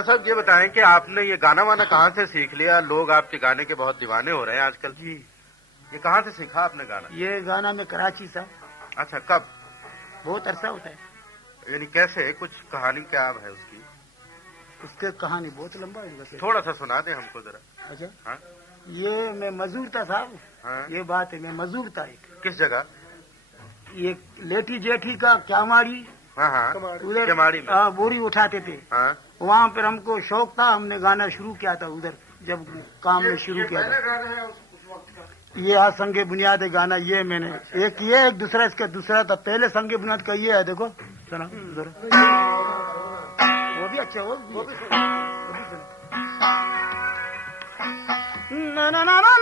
सरदार साहब ये बताएं कि आपने ये गाना वाना कहाँ से सीख लिया? लोग आपके गाने के बहुत दीवाने हो रहे हैं आजकल। जी, ये कहाँ से सीखा आपने गाना? ये गाना मैं कराची से। अच्छा, कब? बहुत अरसा होता है। यानी कैसे, कुछ कहानी क्या है उसकी? उसके कहानी बहुत लंबा है। थोड़ा सा सुना दे हमको जरा। अच्छा, हाँ? ये मैं मजदूर था साहब। हाँ? ये बात है, मैं मजदूर था एक। किस जगह? ये लेटी जेठी का क्यामाड़ी, हाँ हाँ, उधर केमाड़ी में। बोरी उठाते थे। हाँ? वहाँ पर हमको शौक था, हमने गाना शुरू किया था उधर, जब काम में शुरू किया था। ये आज संगे बुनियाद गाना, ये मैंने एक ये एक दूसरा, इसका दूसरा था। पहले संगे बुनियाद का ये है, देखो सुना जरा। वो भी अच्छा, वो भी सुना। ना ना ना ना